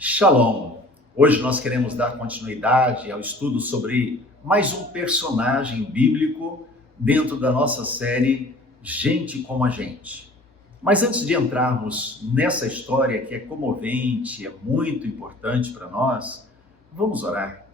Shalom! Hoje nós queremos dar continuidade ao estudo sobre mais um personagem bíblico dentro da nossa série Gente como a Gente. Mas antes de entrarmos nessa história que é comovente, é muito importante para nós, vamos orar.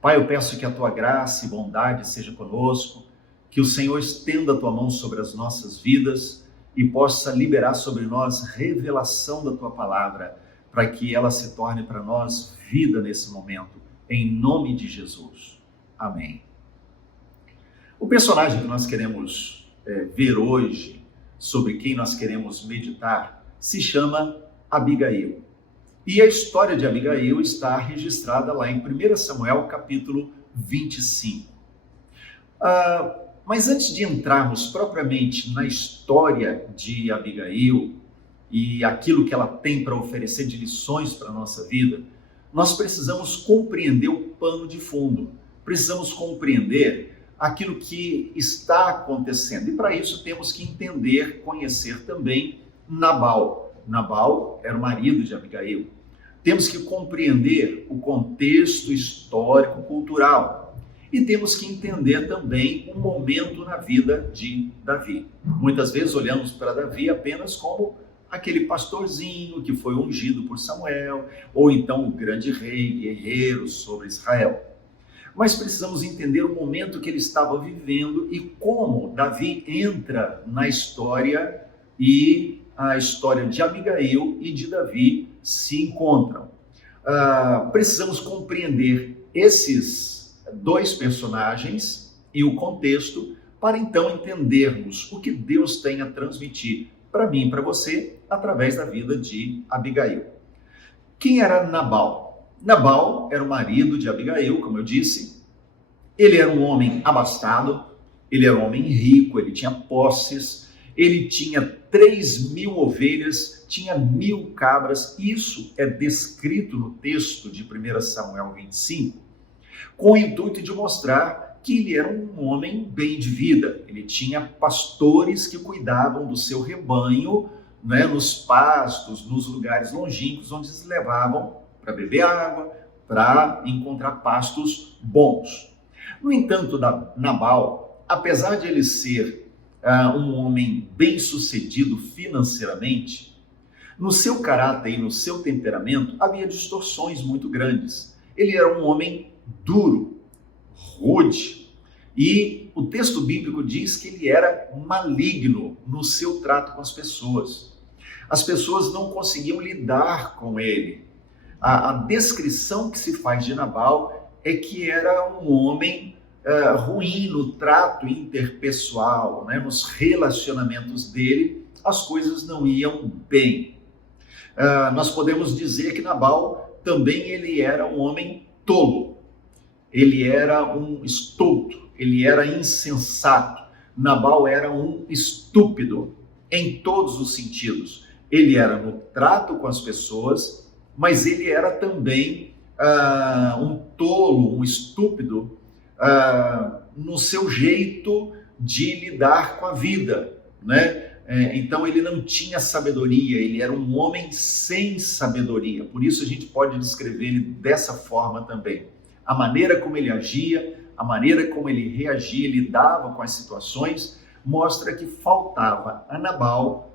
Pai, eu peço que a Tua graça e bondade seja conosco, que o Senhor estenda a Tua mão sobre as nossas vidas e possa liberar sobre nós revelação da Tua palavra, para que ela se torne para nós vida nesse momento, em nome de Jesus. Amém. O personagem que nós queremos ver hoje, sobre quem nós queremos meditar, se chama Abigail. E a história de Abigail está registrada lá em 1 Samuel, capítulo 25. Mas antes de entrarmos propriamente na história de Abigail e aquilo que ela tem para oferecer de lições para a nossa vida, nós precisamos compreender o pano de fundo, precisamos compreender aquilo que está acontecendo. E para isso temos que entender, conhecer também Nabal. Nabal era o marido de Abigail. Temos que compreender o contexto histórico, cultural. E temos que entender também o momento na vida de Davi. Muitas vezes olhamos para Davi apenas como aquele pastorzinho que foi ungido por Samuel, ou então o grande rei, guerreiro sobre Israel. Mas precisamos entender o momento que ele estava vivendo e como Davi entra na história e a história de Abigail e de Davi se encontram. Precisamos compreender esses dois personagens e o contexto para então entendermos o que Deus tem a transmitir para mim e para você através da vida de Abigail. Quem era Nabal? Nabal era o marido de Abigail, como eu disse. Ele era um homem abastado, ele era um homem rico, ele tinha posses, ele tinha 3.000 ovelhas, tinha 1.000 cabras. Isso é descrito no texto de 1 Samuel 25, com o intuito de mostrar que ele era um homem bem de vida. Ele tinha pastores que cuidavam do seu rebanho, né, nos pastos, nos lugares longínquos, onde eles levavam para beber água, para encontrar pastos bons. No entanto, Nabal, apesar de ele ser um homem bem-sucedido financeiramente, no seu caráter e no seu temperamento havia distorções muito grandes. Ele era um homem duro, rude, e o texto bíblico diz que ele era maligno no seu trato com as pessoas. As pessoas não conseguiam lidar com ele. A descrição que se faz de Nabal é que era um homem ruim no trato interpessoal, né? Nos relacionamentos dele, as coisas não iam bem. Nós podemos dizer que Nabal também ele era um homem tolo. Ele era um estulto, ele era insensato. Nabal era um estúpido em todos os sentidos. Ele era no trato com as pessoas, mas ele era também um tolo, um estúpido no seu jeito de lidar com a vida, né? Então ele não tinha sabedoria, ele era um homem sem sabedoria. Por isso a gente pode descrever ele dessa forma também. A maneira como ele agia, a maneira como ele reagia, lidava com as situações, mostra que faltava a Nabal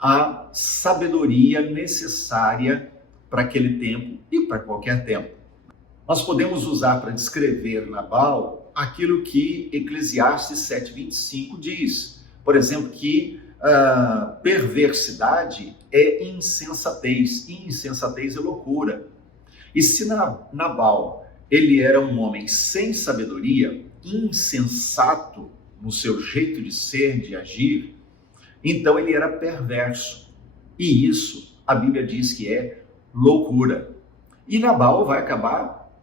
a sabedoria necessária para aquele tempo e para qualquer tempo. Nós podemos usar para descrever Nabal aquilo que Eclesiastes 7:25 diz. Por exemplo, que perversidade é insensatez, e insensatez é loucura. E se Nabal ele era um homem sem sabedoria, insensato no seu jeito de ser, de agir, então ele era perverso. E isso a Bíblia diz que é loucura. E Nabal vai acabar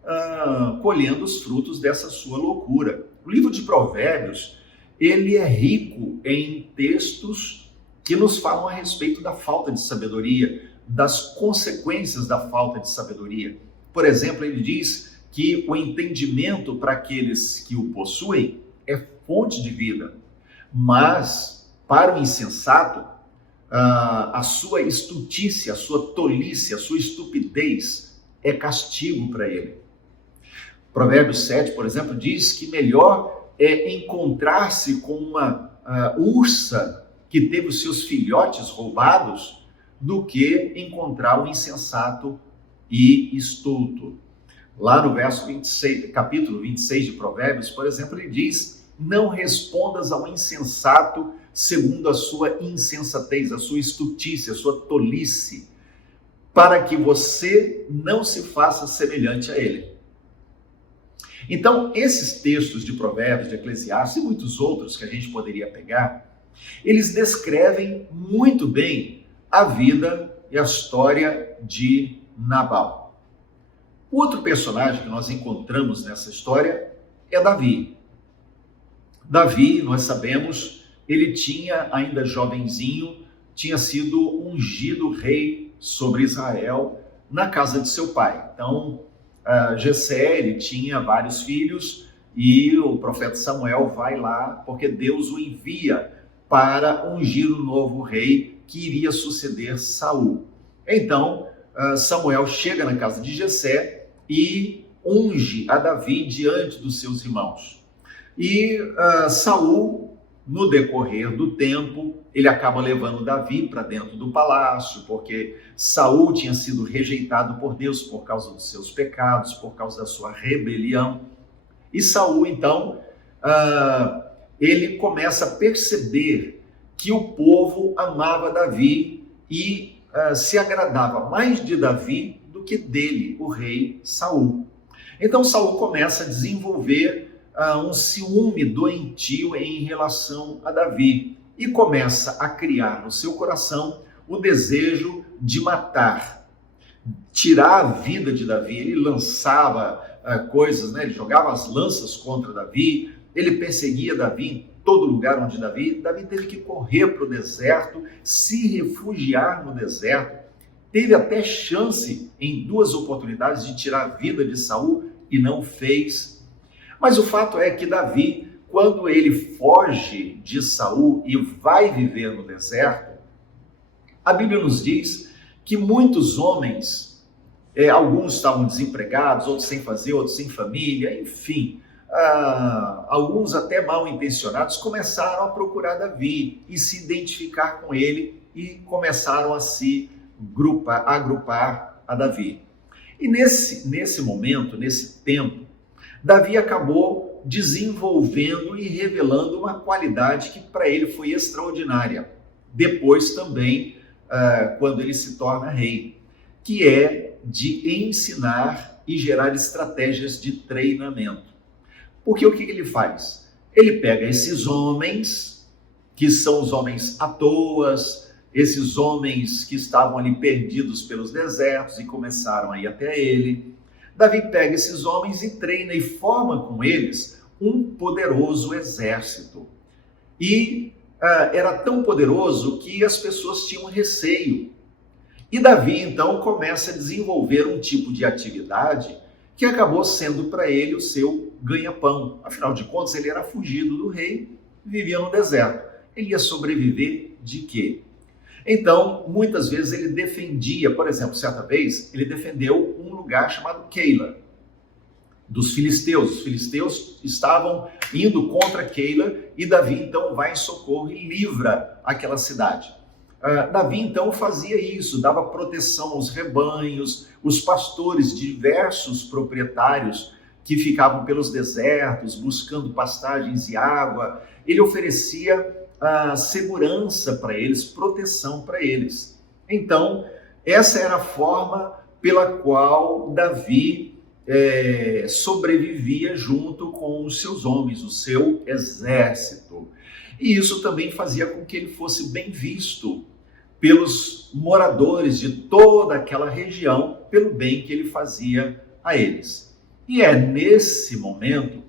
colhendo os frutos dessa sua loucura. O livro de Provérbios, ele é rico em textos que nos falam a respeito da falta de sabedoria, das consequências da falta de sabedoria. Por exemplo, ele diz que o entendimento para aqueles que o possuem é fonte de vida, mas para o insensato, a sua estultícia, a sua tolice, a sua estupidez é castigo para ele. Provérbios 7, por exemplo, diz que melhor é encontrar-se com uma ursa que teve os seus filhotes roubados do que encontrar um insensato e estulto. Lá no verso 26, capítulo 26 de Provérbios, por exemplo, ele diz: não respondas ao insensato segundo a sua insensatez, a sua estultícia, a sua tolice, para que você não se faça semelhante a ele. Então, esses textos de Provérbios, de Eclesiastes e muitos outros que a gente poderia pegar, eles descrevem muito bem a vida e a história de Nabal. O outro personagem que nós encontramos nessa história é Davi. Davi, nós sabemos, ele tinha, ainda jovenzinho, tinha sido ungido rei sobre Israel na casa de seu pai. Então, Jessé, ele tinha vários filhos e o profeta Samuel vai lá porque Deus o envia para ungir o novo rei que iria suceder Saul. Então, Samuel chega na casa de Jessé e unge a Davi diante dos seus irmãos. E Saul, no decorrer do tempo, ele acaba levando Davi para dentro do palácio, porque Saul tinha sido rejeitado por Deus por causa dos seus pecados, por causa da sua rebelião. E Saul, então, ele começa a perceber que o povo amava Davi e se agradava mais de Davi do que dele, o rei Saul. Então Saul começa a desenvolver um ciúme doentio em relação a Davi e começa a criar no seu coração o desejo de matar, tirar a vida de Davi. Ele lançava coisas, né? Ele jogava as lanças contra Davi, ele perseguia Davi em todo lugar onde Davi teve que correr para o deserto, se refugiar no deserto. Teve até chance em 2 oportunidades de tirar a vida de Saul e não fez. Mas o fato é que Davi, quando ele foge de Saul e vai viver no deserto, a Bíblia nos diz que muitos homens, alguns estavam desempregados, outros sem fazer, outros sem família, enfim, alguns até mal intencionados, começaram a procurar Davi e se identificar com ele e começaram a se agrupar a Davi. E nesse momento, nesse tempo, Davi acabou desenvolvendo e revelando uma qualidade que para ele foi extraordinária. Depois também, quando ele se torna rei, que é de ensinar e gerar estratégias de treinamento. Porque o que ele faz? Ele pega esses homens, que são os homens à toa, esses homens que estavam ali perdidos pelos desertos e começaram a ir até ele. Davi pega esses homens e treina e forma com eles um poderoso exército. E era tão poderoso que as pessoas tinham receio. E Davi, então, começa a desenvolver um tipo de atividade que acabou sendo para ele o seu ganha-pão. Afinal de contas, ele era fugido do rei, vivia no deserto. Ele ia sobreviver de quê? Então, muitas vezes ele defendia, por exemplo, certa vez, ele defendeu um lugar chamado Keila, dos filisteus. Os filisteus estavam indo contra Keila e Davi, então, vai em socorro e livra aquela cidade. Davi, então, fazia isso, dava proteção aos rebanhos, os pastores de diversos proprietários que ficavam pelos desertos, buscando pastagens e água. Ele oferecia segurança para eles, proteção para eles. Então, essa era a forma pela qual Davi sobrevivia junto com os seus homens, o seu exército. E isso também fazia com que ele fosse bem visto pelos moradores de toda aquela região, pelo bem que ele fazia a eles. E é nesse momento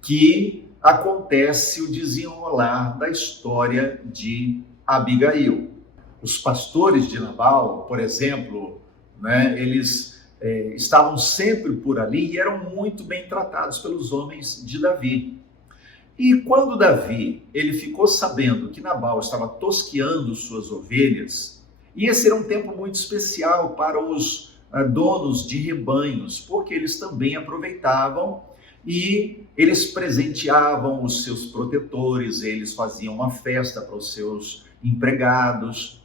que acontece o desenrolar da história de Abigail. Os pastores de Nabal, por exemplo, né, eles estavam sempre por ali e eram muito bem tratados pelos homens de Davi. E quando Davi ele ficou sabendo que Nabal estava tosqueando suas ovelhas, e esse era um tempo muito especial para os donos de rebanhos, porque eles também aproveitavam e eles presenteavam os seus protetores, eles faziam uma festa para os seus empregados.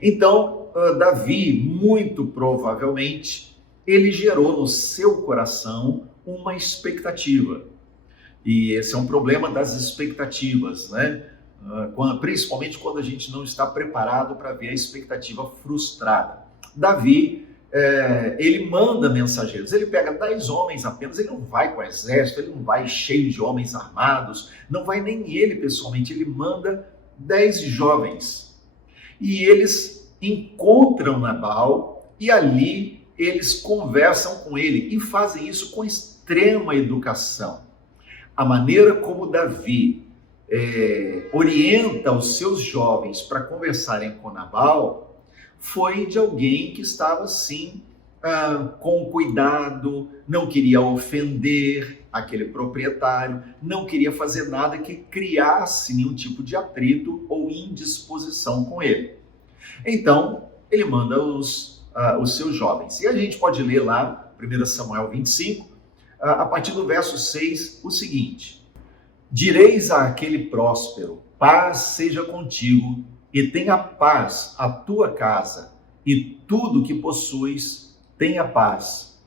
Então, Davi, muito provavelmente, ele gerou no seu coração uma expectativa. E esse é um problema das expectativas, né? Principalmente quando a gente não está preparado para ver a expectativa frustrada. Davi, ele manda mensageiros, ele pega 10 homens apenas, ele não vai com o exército, ele não vai cheio de homens armados, não vai nem ele pessoalmente, ele manda 10 jovens. E eles encontram Nabal e ali eles conversam com ele e fazem isso com extrema educação. A maneira como Davi orienta os seus jovens para conversarem com Nabal foi de alguém que estava assim, com cuidado, não queria ofender aquele proprietário, não queria fazer nada que criasse nenhum tipo de atrito ou indisposição com ele. Então, ele manda os seus jovens. E a gente pode ler lá, 1 Samuel 25, a partir do verso 6, o seguinte: direis àquele próspero, paz seja contigo, e tenha paz a tua casa, e tudo que possuis, tenha paz.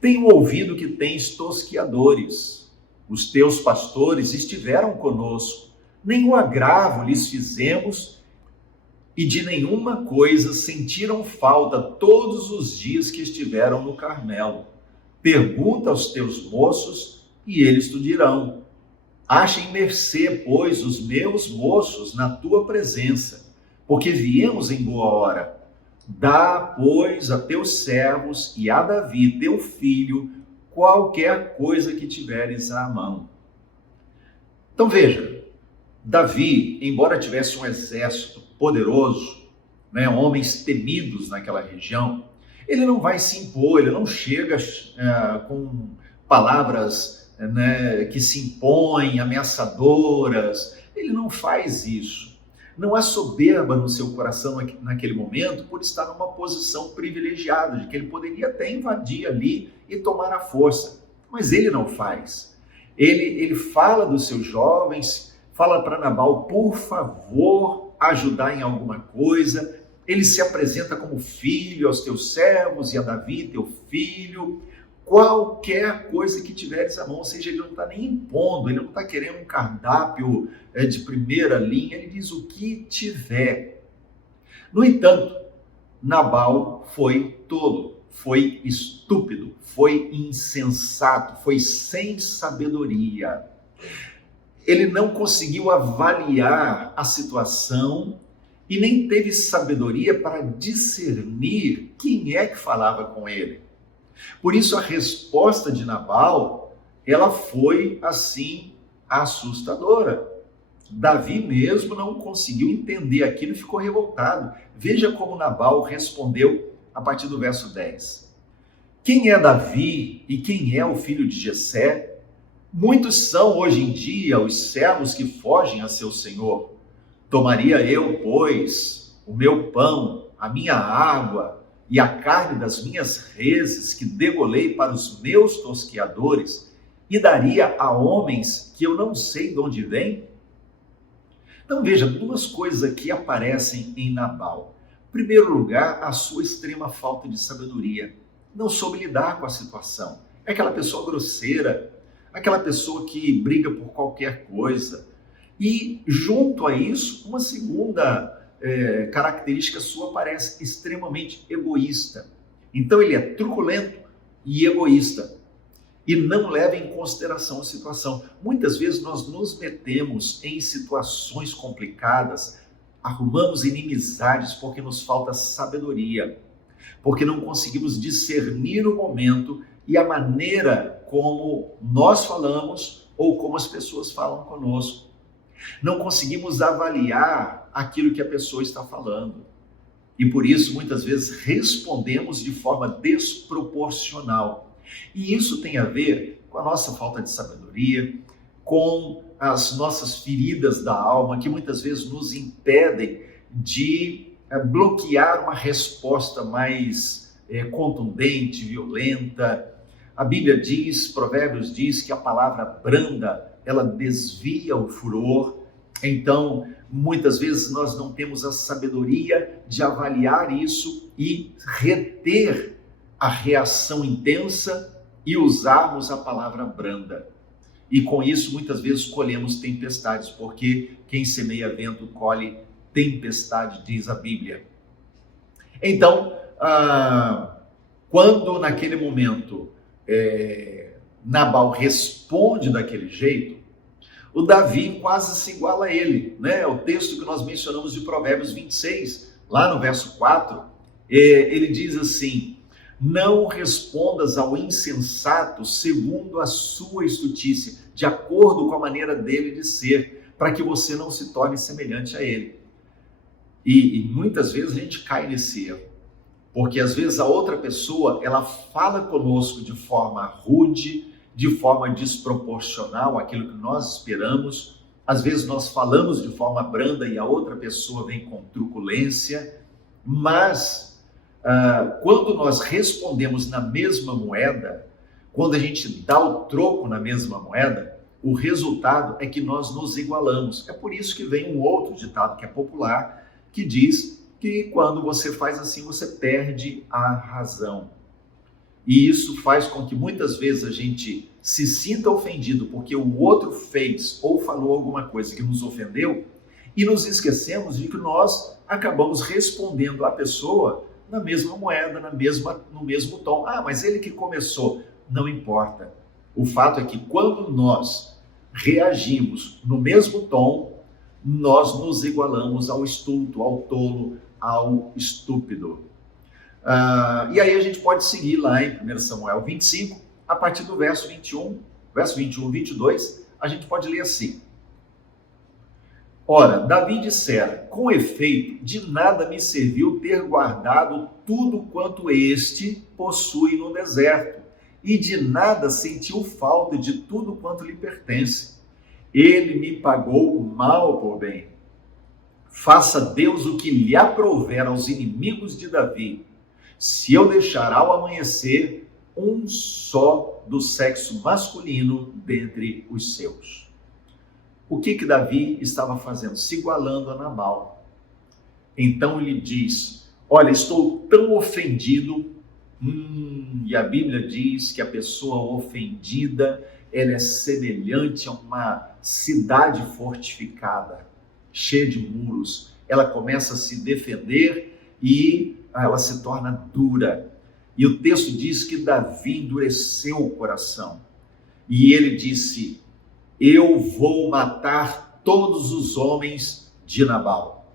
Tenho ouvido que tens tosqueadores, os teus pastores estiveram conosco, nenhum agravo lhes fizemos, e de nenhuma coisa sentiram falta todos os dias que estiveram no Carmelo. Pergunta aos teus moços, e eles te dirão. Achem mercê, pois, os meus moços na tua presença, porque viemos em boa hora. Dá, pois, a teus servos e a Davi, teu filho, qualquer coisa que tiveres à mão. Então veja, Davi, embora tivesse um exército poderoso, né, homens temidos naquela região, ele não vai se impor, ele não chega com palavras, né, que se impõem, ameaçadoras. Ele não faz isso. Não há soberba no seu coração naquele momento por estar numa posição privilegiada, de que ele poderia até invadir ali e tomar a força. Mas ele não faz. Ele fala dos seus jovens, fala para Nabal, por favor, ajudar em alguma coisa. Ele se apresenta como filho aos teus servos e a Davi, teu filho, qualquer coisa que tiveres à mão. Ou seja, ele não está nem impondo, ele não está querendo um cardápio de primeira linha, ele diz o que tiver. No entanto, Nabal foi tolo, foi estúpido, foi insensato, foi sem sabedoria. Ele não conseguiu avaliar a situação e nem teve sabedoria para discernir quem é que falava com ele. Por isso a resposta de Nabal, ela foi assim assustadora. Davi mesmo não conseguiu entender aquilo e ficou revoltado. Veja como Nabal respondeu a partir do verso 10. Quem é Davi e quem é o filho de Jessé? Muitos são hoje em dia os servos que fogem a seu senhor. Tomaria eu, pois, o meu pão, a minha água e a carne das minhas reses que degolei para os meus tosqueadores e daria a homens que eu não sei de onde vêm? Então veja, duas coisas aqui aparecem em Nabal. Em primeiro lugar, a sua extrema falta de sabedoria. Não soube lidar com a situação. É aquela pessoa grosseira, aquela pessoa que briga por qualquer coisa. E junto a isso, uma segunda característica sua parece extremamente egoísta. Então ele é truculento e egoísta e não leva em consideração a situação. Muitas vezes nós nos metemos em situações complicadas, arrumamos inimizades porque nos falta sabedoria, porque não conseguimos discernir o momento e a maneira como nós falamos ou como as pessoas falam conosco. Não conseguimos avaliar aquilo que a pessoa está falando. E por isso, muitas vezes, respondemos de forma desproporcional. E isso tem a ver com a nossa falta de sabedoria, com as nossas feridas da alma, que muitas vezes nos impedem de bloquear uma resposta mais contundente, violenta. A Bíblia diz, Provérbios diz que a palavra branda, ela desvia o furor. Então, muitas vezes nós não temos a sabedoria de avaliar isso e reter a reação intensa e usarmos a palavra branda. E com isso, muitas vezes, colhemos tempestades, porque quem semeia vento colhe tempestade, diz a Bíblia. Então, quando naquele momento Nabal responde daquele jeito, o Davi quase se iguala a ele, né? O texto que nós mencionamos de Provérbios 26, lá no verso 4, ele diz assim: não respondas ao insensato segundo a sua estutícia, de acordo com a maneira dele de ser, para que você não se torne semelhante a ele. E muitas vezes a gente cai nesse erro, porque às vezes a outra pessoa, ela fala conosco de forma rude, de forma desproporcional àquilo que nós esperamos. Às vezes nós falamos de forma branda e a outra pessoa vem com truculência, mas quando nós respondemos na mesma moeda, quando a gente dá o troco na mesma moeda, o resultado é que nós nos igualamos. É por isso que vem um outro ditado que é popular, que diz que quando você faz assim, você perde a razão. E isso faz com que muitas vezes a gente se sinta ofendido porque o outro fez ou falou alguma coisa que nos ofendeu e nos esquecemos de que nós acabamos respondendo à pessoa na mesma moeda, no mesmo tom. Ah, mas ele que começou. Não importa. O fato é que quando nós reagimos no mesmo tom, nós nos igualamos ao estulto, ao tolo, ao estúpido. E aí a gente pode seguir lá em 1 Samuel 25, a partir do verso 21 e 22, a gente pode ler assim: ora, Davi dissera, com efeito, de nada me serviu ter guardado tudo quanto este possui no deserto, e de nada sentiu falta de tudo quanto lhe pertence. Ele me pagou o mal por bem. Faça Deus o que lhe aprouver aos inimigos de Davi, se eu deixar ao amanhecer um só do sexo masculino dentre os seus. O que Davi estava fazendo? Se igualando a Nabal. Então ele diz, olha, estou tão ofendido, e a Bíblia diz que a pessoa ofendida, ela é semelhante a uma cidade fortificada, cheia de muros. Ela começa a se defender e ela se torna dura. E o texto diz que Davi endureceu o coração. E ele disse, eu vou matar todos os homens de Nabal.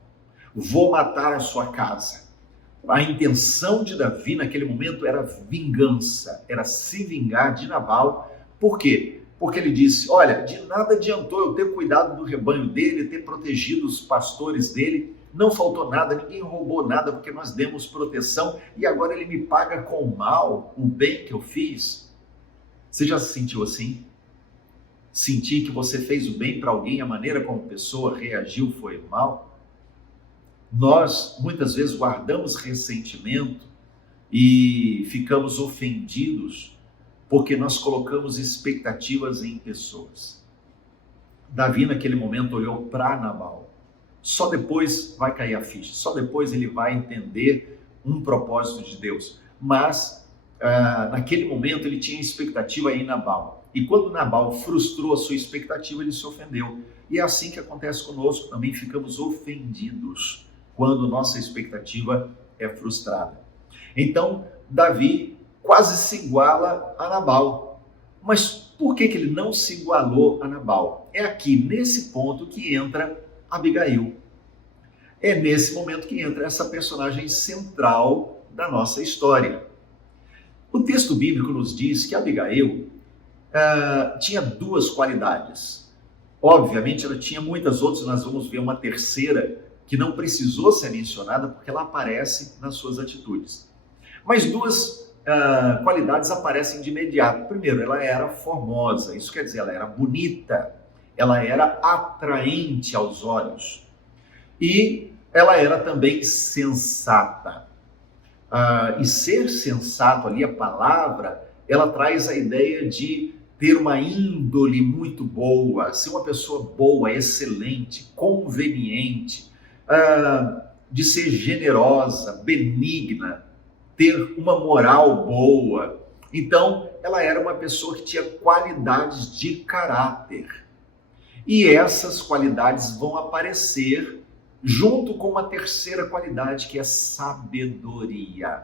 Vou matar a sua casa. A intenção de Davi naquele momento era vingança, era se vingar de Nabal. Por quê? Porque ele disse, olha, de nada adiantou eu ter cuidado do rebanho dele, ter protegido os pastores dele, não faltou nada, ninguém roubou nada, porque nós demos proteção, e agora ele me paga com mal o bem que eu fiz. Você já se sentiu assim? Sentir que você fez o bem para alguém, a maneira como a pessoa reagiu foi mal? Nós, muitas vezes, guardamos ressentimento e ficamos ofendidos porque nós colocamos expectativas em pessoas. Davi, naquele momento, olhou para Nabal. Só depois vai cair a ficha, só depois ele vai entender um propósito de Deus. Mas, naquele momento, ele tinha expectativa em Nabal. E quando Nabal frustrou a sua expectativa, ele se ofendeu. E é assim que acontece conosco, também ficamos ofendidos quando nossa expectativa é frustrada. Então, Davi quase se iguala a Nabal. Mas por que ele não se igualou a Nabal? É aqui, nesse ponto, que entra Abigail. É nesse momento que entra essa personagem central da nossa história. O texto bíblico nos diz que Abigail tinha duas qualidades. Obviamente, ela tinha muitas outras, nós vamos ver uma terceira que não precisou ser mencionada porque ela aparece nas suas atitudes. Mas duas qualidades aparecem de imediato. Primeiro, ela era formosa, isso quer dizer, ela era bonita, ela era atraente aos olhos e ela era também sensata. E ser sensato ali, a palavra, ela traz a ideia de ter uma índole muito boa, ser uma pessoa boa, excelente, conveniente, de ser generosa, benigna, ter uma moral boa. Então, ela era uma pessoa que tinha qualidades de caráter. E essas qualidades vão aparecer junto com uma terceira qualidade, que é sabedoria.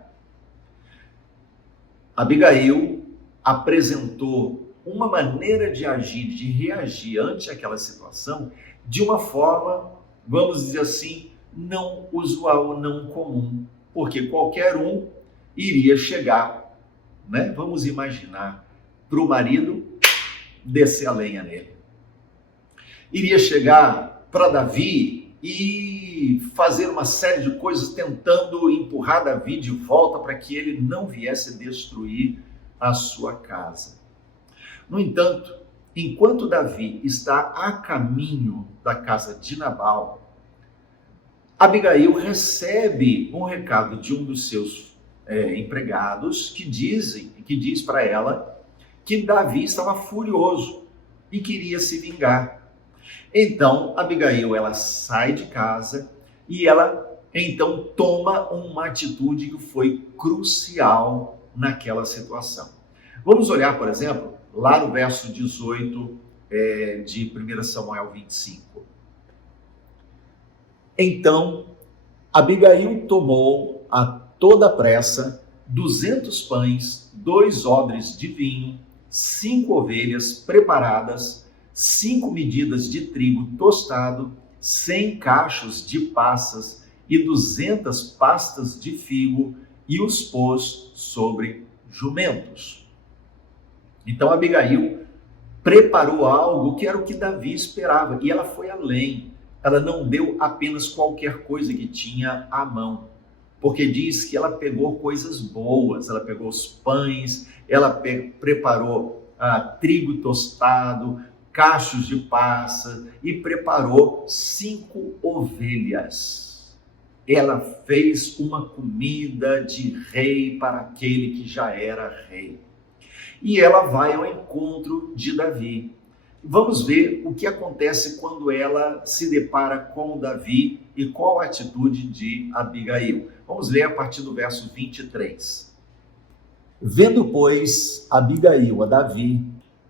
Abigail apresentou uma maneira de agir, de reagir ante aquela situação, de uma forma, vamos dizer assim, não usual, não comum, porque qualquer um iria chegar, né? Vamos imaginar, para o marido descer a lenha nele. Iria chegar para Davi e fazer uma série de coisas tentando empurrar Davi de volta para que ele não viesse destruir a sua casa. No entanto, enquanto Davi está a caminho da casa de Nabal, Abigail recebe um recado de um dos seus empregados que diz para ela que Davi estava furioso e queria se vingar. Então, Abigail, ela sai de casa e ela, então, toma uma atitude que foi crucial naquela situação. Vamos olhar, por exemplo, lá no verso 18 de 1 Samuel 25. Então, Abigail tomou a toda pressa 200 pães, 2 odres de vinho, 5 ovelhas preparadas, 5 medidas de trigo tostado, 100 cachos de passas e 200 pastas de figo, e os pôs sobre jumentos. Então Abigail preparou algo que era o que Davi esperava, e ela foi além. Ela não deu apenas qualquer coisa que tinha à mão, porque diz que ela pegou coisas boas, ela pegou os pães, ela preparou trigo tostado, cachos de passa e preparou 5 ovelhas. Ela fez uma comida de rei para aquele que já era rei. E ela vai ao encontro de Davi. Vamos ver o que acontece quando ela se depara com Davi e qual a atitude de Abigail. Vamos ler a partir do verso 23. Vendo, pois, Abigail a Davi,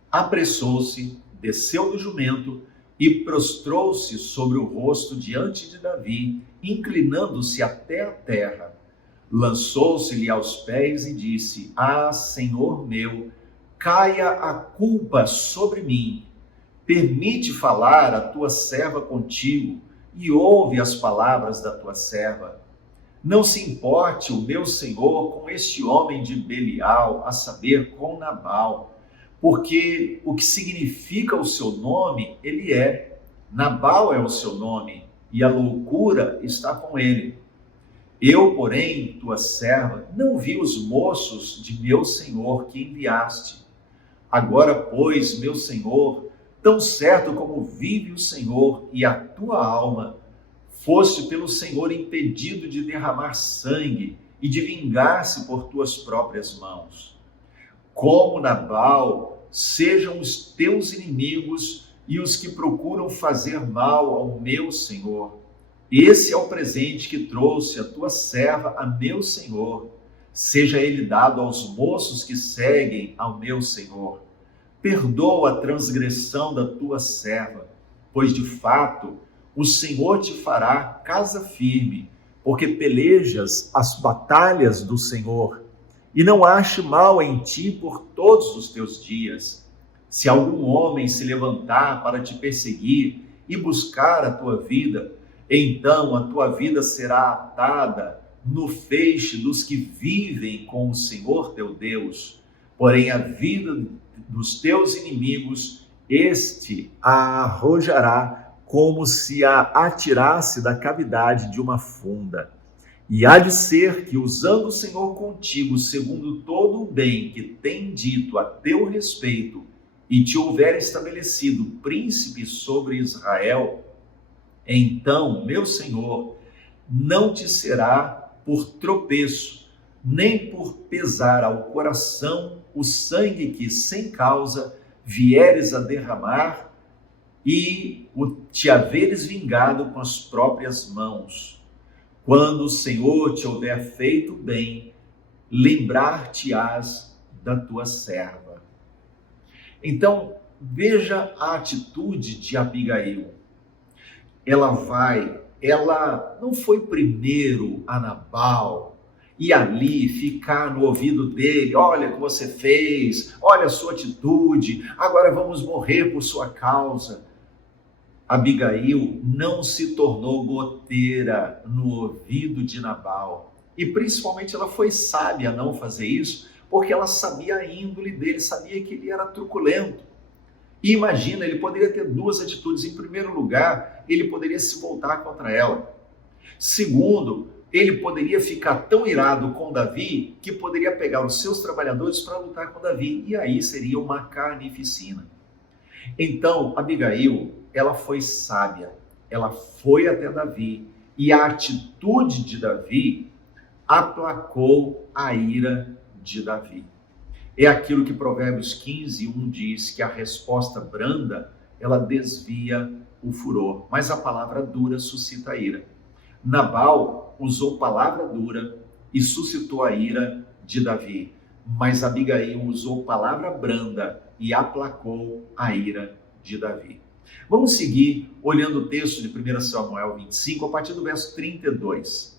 apressou-se, desceu do jumento e prostrou-se sobre o rosto diante de Davi, inclinando-se até a terra. Lançou-se-lhe aos pés e disse: Senhor meu, caia a culpa sobre mim. Permite falar a tua serva contigo e ouve as palavras da tua serva. Não se importe o meu senhor com este homem de Belial, a saber, com Nabal, porque o que significa o seu nome, ele é. Nabal é o seu nome, e a loucura está com ele. Eu, porém, tua serva, não vi os moços de meu senhor que enviaste. Agora, pois, meu senhor, tão certo como vive o Senhor e a tua alma, foste pelo Senhor impedido de derramar sangue e de vingar-se por tuas próprias mãos. Como Nabal, sejam os teus inimigos e os que procuram fazer mal ao meu Senhor. Esse é o presente que trouxe a tua serva a meu Senhor. Seja ele dado aos moços que seguem ao meu Senhor. Perdoa a transgressão da tua serva, pois de fato o Senhor te fará casa firme, porque pelejas as batalhas do Senhor, e não ache mal em ti por todos os teus dias. Se algum homem se levantar para te perseguir e buscar a tua vida, então a tua vida será atada no feixe dos que vivem com o Senhor teu Deus. Porém a vida dos teus inimigos, este a arrojará como se a atirasse da cavidade de uma funda. E há de ser que, usando o Senhor contigo, segundo todo o bem que tem dito a teu respeito, e te houver estabelecido príncipe sobre Israel, então, meu Senhor, não te será por tropeço, nem por pesar ao coração o sangue que, sem causa, vieres a derramar e te haveres vingado com as próprias mãos. Quando o Senhor te houver feito bem, lembrar-te-ás da tua serva. Então, veja a atitude de Abigail. Ela não foi primeiro a Nabal e ali ficar no ouvido dele: olha o que você fez, olha a sua atitude, agora vamos morrer por sua causa. Abigail não se tornou goteira no ouvido de Nabal. E principalmente ela foi sábia a não fazer isso, porque ela sabia a índole dele, sabia que ele era truculento. E imagina, ele poderia ter duas atitudes. Em primeiro lugar, ele poderia se voltar contra ela. Segundo, ele poderia ficar tão irado com Davi que poderia pegar os seus trabalhadores para lutar com Davi. E aí seria uma carnificina. Então, Abigail, ela foi sábia, ela foi até Davi, e a atitude de Davi aplacou a ira de Davi. É aquilo que Provérbios 15:1 diz, que a resposta branda, ela desvia o furor, mas a palavra dura suscita a ira. Nabal usou palavra dura e suscitou a ira de Davi, mas Abigail usou palavra branda e aplacou a ira de Davi. Vamos seguir olhando o texto de 1 Samuel 25, a partir do verso 32.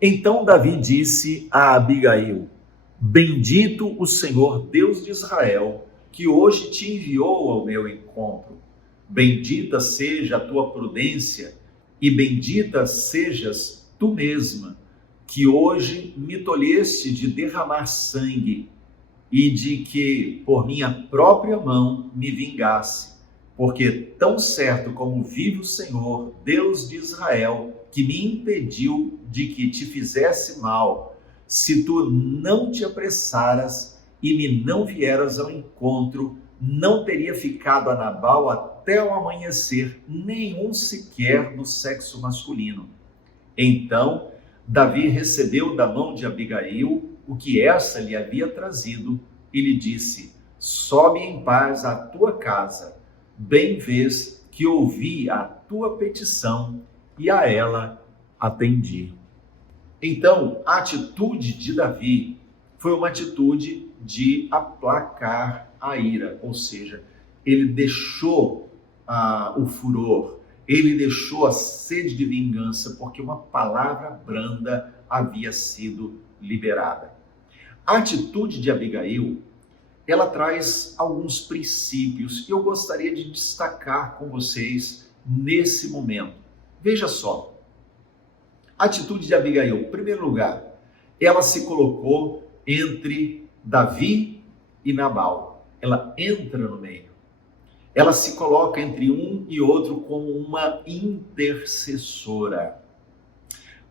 Então Davi disse a Abigail: bendito o Senhor Deus de Israel, que hoje te enviou ao meu encontro. Bendita seja a tua prudência e bendita sejas tu mesma, que hoje me tolheste de derramar sangue e de que por minha própria mão me vingasse. Porque tão certo como vive o Senhor, Deus de Israel, que me impediu de que te fizesse mal, se tu não te apressaras e me não vieras ao encontro, não teria ficado a Nabal até o amanhecer, nenhum sequer do sexo masculino. Então, Davi recebeu da mão de Abigail o que essa lhe havia trazido e lhe disse: sobe em paz à tua casa, bem vês que ouvi a tua petição e a ela atendi. Então, a atitude de Davi foi uma atitude de aplacar a ira, ou seja, ele deixou o furor, ele deixou a sede de vingança, porque uma palavra branda havia sido liberada. A atitude de Abigail, ela traz alguns princípios que eu gostaria de destacar com vocês nesse momento. Veja só, a atitude de Abigail, em primeiro lugar, ela se colocou entre Davi e Nabal. Ela entra no meio. Ela se coloca entre um e outro como uma intercessora.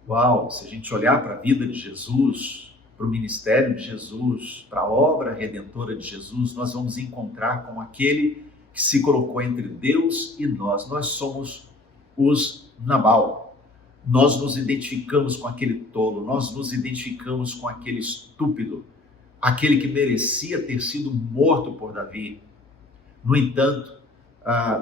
Uau, se a gente olhar para a vida de Jesus, para o ministério de Jesus, para a obra redentora de Jesus, nós vamos encontrar com aquele que se colocou entre Deus e nós. Nós somos os Nabal. Nós nos identificamos com aquele tolo, nós nos identificamos com aquele estúpido, aquele que merecia ter sido morto por Davi. No entanto,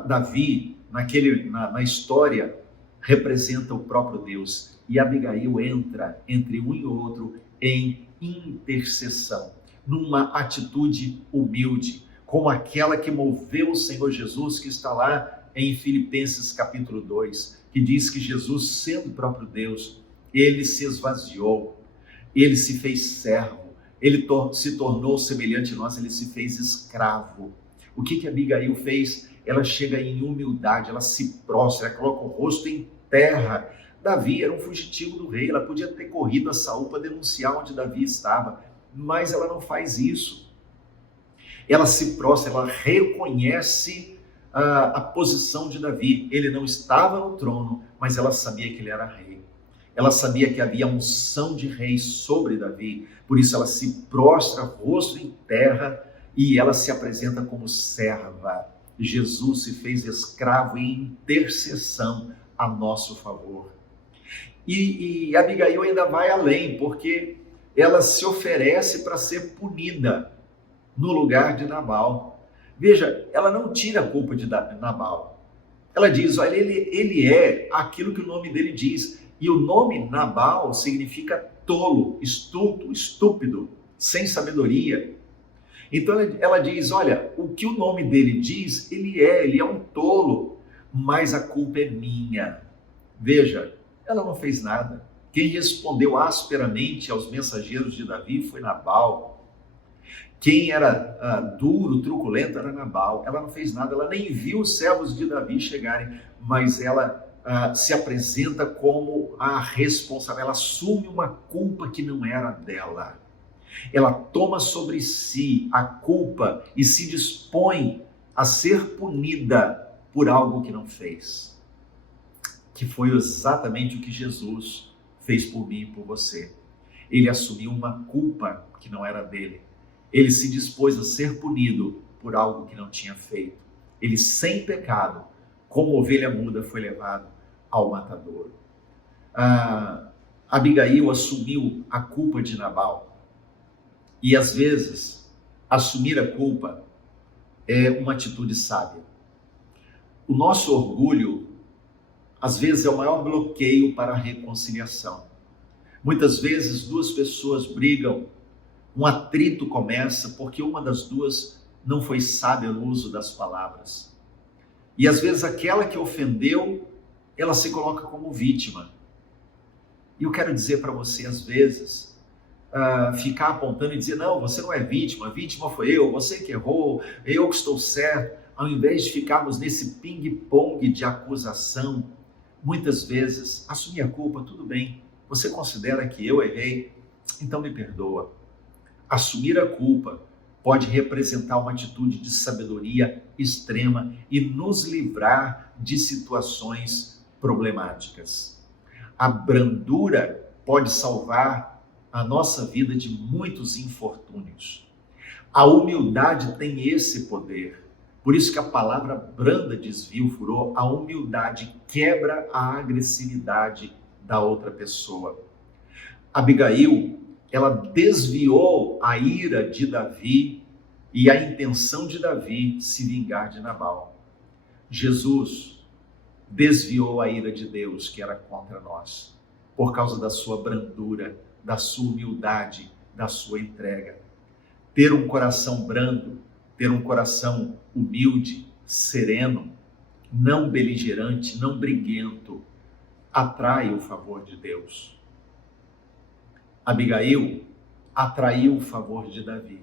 Davi, na história, representa o próprio Deus, e Abigail entra entre um e outro em intercessão, numa atitude humilde, como aquela que moveu o Senhor Jesus, que está lá em Filipenses capítulo 2, que diz que Jesus, sendo o próprio Deus, ele se esvaziou, ele se fez servo, ele se tornou semelhante a nós, ele se fez escravo. O que Abigail fez? Ela chega em humildade, ela se prostra, ela coloca o rosto em terra. Davi era um fugitivo do rei, ela podia ter corrido a Saul para denunciar onde Davi estava, mas ela não faz isso. Ela se prostra, ela reconhece a posição de Davi. Ele não estava no trono, mas ela sabia que ele era rei. Ela sabia que havia unção de rei sobre Davi, por isso ela se prostra, rosto em terra, e ela se apresenta como serva. Jesus se fez escravo em intercessão a nosso favor. E Abigail ainda vai além, porque ela se oferece para ser punida no lugar de Nabal. Veja, ela não tira a culpa de Nabal. Ela diz, olha, ele é aquilo que o nome dele diz. E o nome Nabal significa tolo, estulto, estúpido, sem sabedoria. Então ela diz, olha, o que o nome dele diz, ele é um tolo, mas a culpa é minha. Veja, ela não fez nada. Quem respondeu asperamente aos mensageiros de Davi foi Nabal. Quem era duro, truculento, era Nabal. Ela não fez nada, ela nem viu os servos de Davi chegarem, mas ela se apresenta como a responsável, ela assume uma culpa que não era dela. Ela toma sobre si a culpa e se dispõe a ser punida por algo que não fez. Que foi exatamente o que Jesus fez por mim e por você. Ele assumiu uma culpa que não era dele. Ele se dispôs a ser punido por algo que não tinha feito. Ele, sem pecado, como ovelha muda, foi levado ao matadouro. Abigail assumiu a culpa de Nabal. E às vezes, assumir a culpa é uma atitude sábia. O nosso orgulho, às vezes, é o maior bloqueio para a reconciliação. Muitas vezes, duas pessoas brigam, um atrito começa porque uma das duas não foi sábia no uso das palavras. E às vezes, aquela que ofendeu, ela se coloca como vítima. E eu quero dizer para você, às vezes, ficar apontando e dizer, não, você não é vítima, a vítima foi eu, você que errou, eu que estou certo, ao invés de ficarmos nesse ping-pong de acusação, muitas vezes, assumir a culpa, tudo bem, você considera que eu errei, então me perdoa. Assumir a culpa pode representar uma atitude de sabedoria extrema e nos livrar de situações problemáticas. A brandura pode salvar a nossa vida de muitos infortúnios. A humildade tem esse poder. Por isso que a palavra branda desvia o furor. A humildade quebra a agressividade da outra pessoa. Abigail, ela desviou a ira de Davi e a intenção de Davi se vingar de Nabal. Jesus desviou a ira de Deus que era contra nós, por causa da sua brandura, da sua humildade, da sua entrega. Ter um coração brando, ter um coração humilde, sereno, não beligerante, não briguento, atrai o favor de Deus. Abigail atraiu o favor de Davi.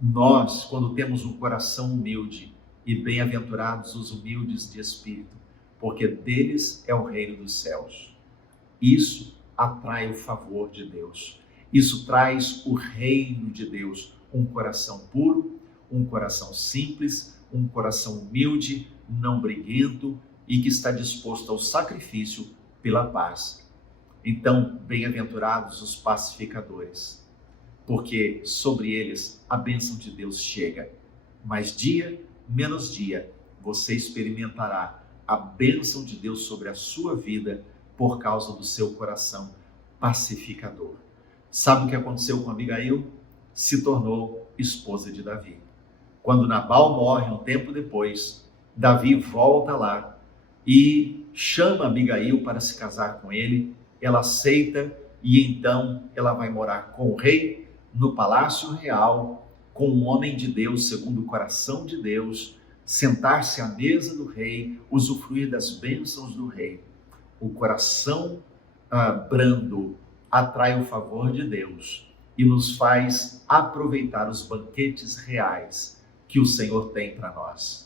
Nós, quando temos um coração humilde, e bem-aventurados os humildes de espírito, porque deles é o reino dos céus. Isso atrai o favor de Deus. Isso traz o reino de Deus, um coração puro, um coração simples, um coração humilde, não briguento e que está disposto ao sacrifício pela paz. Então, bem-aventurados os pacificadores, porque sobre eles a bênção de Deus chega. Mas dia, menos dia, você experimentará a bênção de Deus sobre a sua vida por causa do seu coração pacificador. Sabe o que aconteceu com Abigail? Se tornou esposa de Davi. Quando Nabal morre, um tempo depois, Davi volta lá e chama Abigail para se casar com ele. Ela aceita e então ela vai morar com o rei no palácio real, com um homem de Deus, segundo o coração de Deus, sentar-se à mesa do rei, usufruir das bênçãos do rei. O coração brando atrai o favor de Deus e nos faz aproveitar os banquetes reais que o Senhor tem para nós.